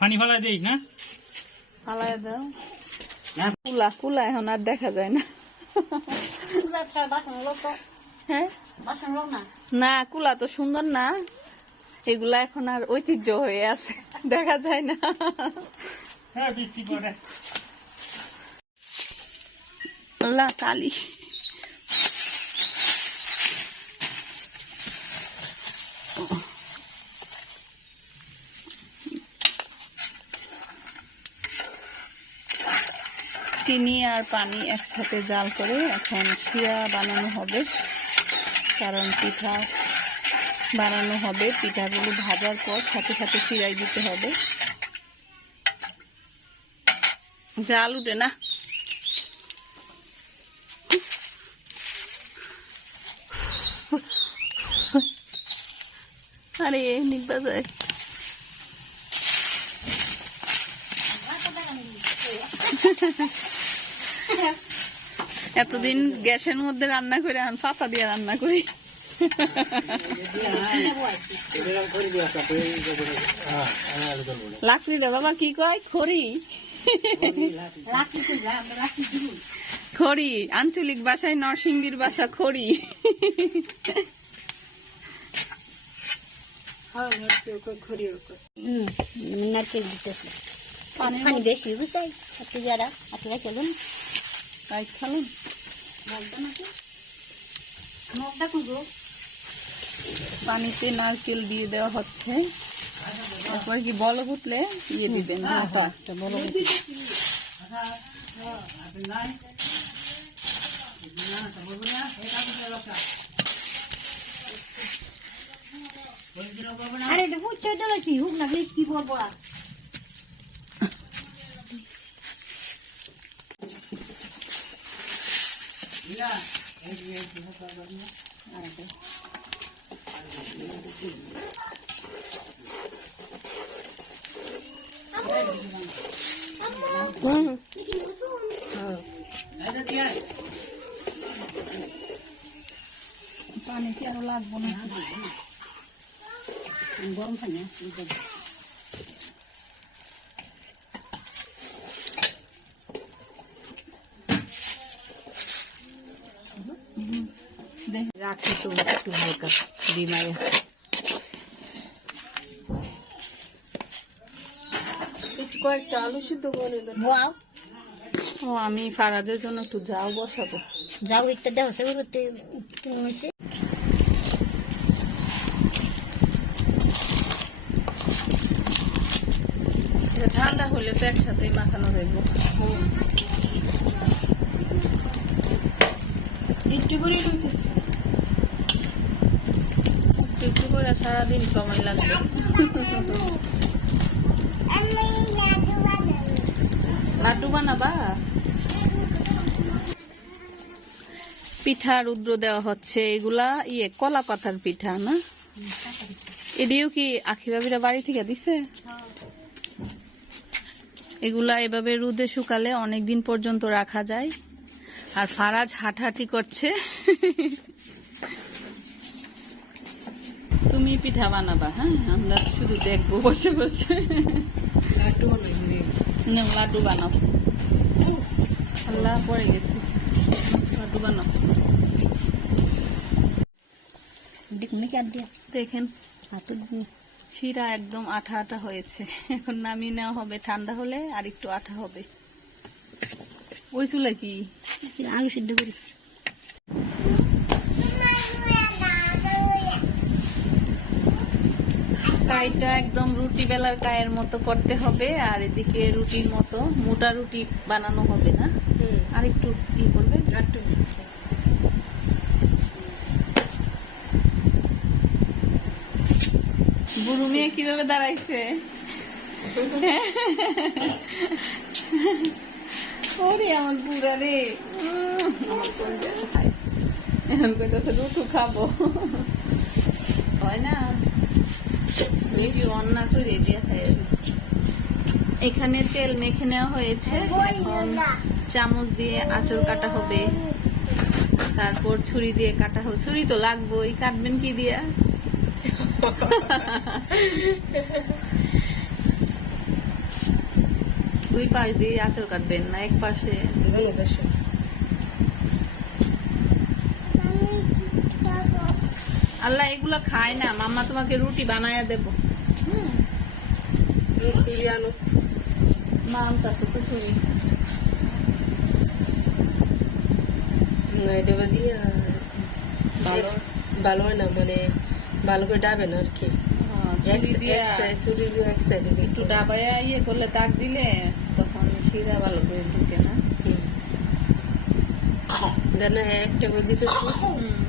পানি ফালাই দিই না? ফালাই দাও। না। কুলা কুলা এখন আর দেখা যায় না। হ্যাঁ? না। কুলা তো সুন্দর না। এগুলা এখন আর ঐতিহ্য হয়ে আছে দেখা যায় না। হ্যাঁ আল্লাহ কালি। চিনি আর পানি একসাথে জাল করে এখন শিরা বানানো হবে। কারণ পিঠা বানানো হবে। পিঠাগুলো ভাজার পর সাথে সাথে শিরাই দিতে হবে। জাল উঠে না? আরে, নিব্বা যায়। এতদিন গ্যাসের মধ্যে রান্না করে আন পাতা দিয়ে রান্না করি। লাকড়ি রে বাবা কি কয়? খড়ি। খড়ি আঞ্চলিক ভাষায় নরসিংদীর ভাষা খড়ি। নারকেল দিতেছে। পানি বেশি বুঝাই আপনি যারা আপনারা খালুন। পানিতে নারকেল দিয়ে দেওয়া হচ্ছে। তারপরে কি বল উঠলে ইয়ে দিবেন? একটা বলক উঠলে। আরে এটা বুঝতে চলেছি হুক না বেশ কি বলব আর? পানি কি আরও লাগবো না গরম পানি রাখি তো একটু হালকা কয়েকটা আলু সিদ্ধ করে ও আমি ফারাজের জন্য একটু যাও বসাবো। যাও সেগুলোতে ঠান্ডা হলে তো একসাথে মাখানো হইব। একটু করে একটু করে সারাদিন সময় লাগবে। লাড্ডু বানাবা? পিঠা রুদ্র দেওয়া হচ্ছে, এগুলা ইয়ে কলা পাতার পিঠা, না? এদিও কি আখি বাবিরা বাড়ি থেকে দিছে? এগুলা এভাবে রুদে শুকালে অনেক দিন পর্যন্ত রাখা যায়। আর ফারাজ হাঁটাহাঁটি করছে। তুমি পিঠা বানাবা হ্যাঁ? আমরা শুধু দেখব বসে বসে। না, লাড্ডু বানাও। আল্লাহ পড়ে গেছি। লাড্ডু বানাও। দেখেন শিরা একদম আঠা আঠা হয়েছে। এখন নামিয়ে নেওয়া হবে ঠান্ডা হলে আর একটু আঠা হবে। ওই চুলা কি? আলু সিদ্ধ করি। কাইটা একদম রুটি বেলার কায়ের মতো করতে হবে আর এদিকে রুটির মতো মোটা রুটি বানানো হবে না। আর একটু ই করবে। একটু বুড়ো মেয়ে কীভাবে দাঁড়াইছে? ওরে আমার বুড়া রে। এখন কইতাছে রুটু খাব। হয় না? ভিডিও অন না করে হয়ে গেছে এখানে তেল মেখে নেওয়া হয়েছে। এখন চামচ দিয়ে আঁচড় কাটা হবে। তারপর ছুরি দিয়ে কাটা হবে। ছুরি তো লাগবো এই কাটবেন কি দিয়া? দুই পাশ দিয়ে আঁচড় কাটবেন না, এক পাশে। আল্লাহ, এগুলো খায় না। মাম্মা তোমাকে রুটি বানায়া দেবো। মা আনতাছে তো শুনি এটা দিয়ে ভালো হয় না মানে ভালো করে ডাবে না আর কি একটু ডাবায়া ইয়ে করলে দাগ দিলে তখন শিরা ভালো করে ঢুকে না দেন একটা করে হুম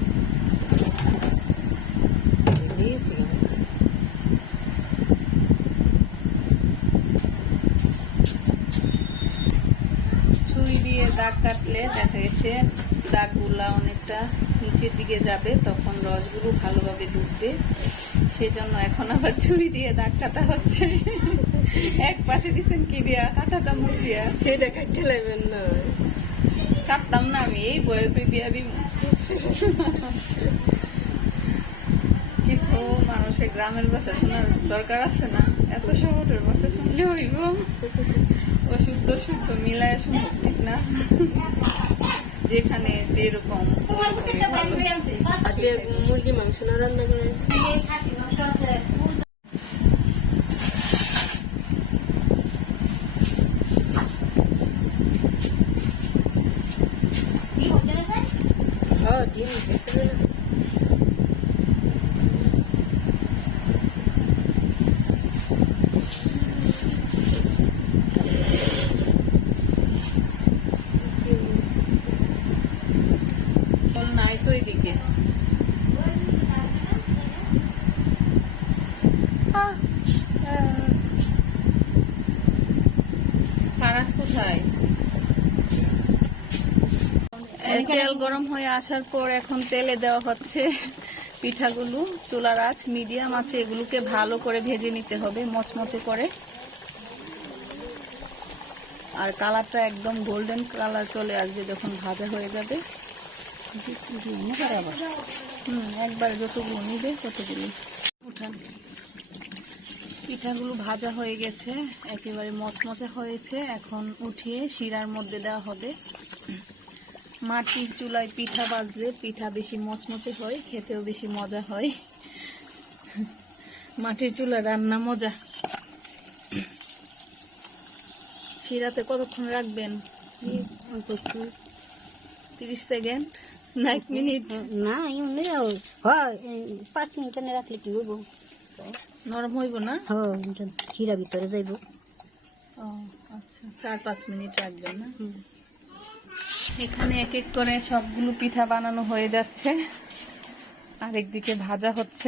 দিয়েছি ছুরি দিয়ে দাগ কাটলে দেখা গেছে দাগগুলা অনেকটা নিচের দিকে যাবে তখন রসগুলো ভালোভাবে ঢুকবে সেজন্য এখন আবার ছুরি দিয়ে দাগ কাটা হচ্ছে। এক পাশে দিচ্ছেন কি দিয়া? কাটা চামচ দিয়া। এটা কাটতে লাগবেন না। কাটতাম না আমি এই বয়সে দিয়া দিব। কিছু মানুষের গ্রামের ভাষা শোনার দরকার আছে না? এত শহরের ভাষা শুনলে হইব। অশুদ্ধ শুদ্ধ মিলায় শুনব ঠিক না? যেখানে যেরকম মুরগি মাংস না রান্না করে? না ফল কোথায়? তেল গরম হয়ে আসার পর এখন তেলে দেওয়া হচ্ছে পিঠাগুলো চুলার আঁচ মিডিয়াম আছে এগুলোকে ভালো করে ভেজে নিতে হবে মচমচে করে। আর কালারটা একদম গোল্ডেন কালার চলে আসবে যখন ভাজা হয়ে যাবে। হুম একবারে যতগুলো নিবে ততগুলো উঠান পিঠাগুলো ভাজা হয়ে গেছে একেবারে মচমচে হয়েছে। এখন উঠিয়ে শিরার মধ্যে দেওয়া হবে। মাটির চুলায় পিঠা বাজলে পিঠা বেশি মচমচে হয় খেতেও বেশি মজা হয়। মাটির চুলা রান্না মজা। শিরাতে কতক্ষণ রাখবেন? তিরিশ সেকেন্ড। না এক মিনিট না এমনি হয় পাঁচ মিনিট রাখলে কি হইব? নরম হইব না? হ্যাঁ চিরা ভিতরে যাইব। ও আচ্ছা চার পাঁচ মিনিট রাখবেন না? এখানে এক এক করে সবগুলো পিঠা বানানো হয়ে যাচ্ছে। আর একদিকে ভাজা হচ্ছে।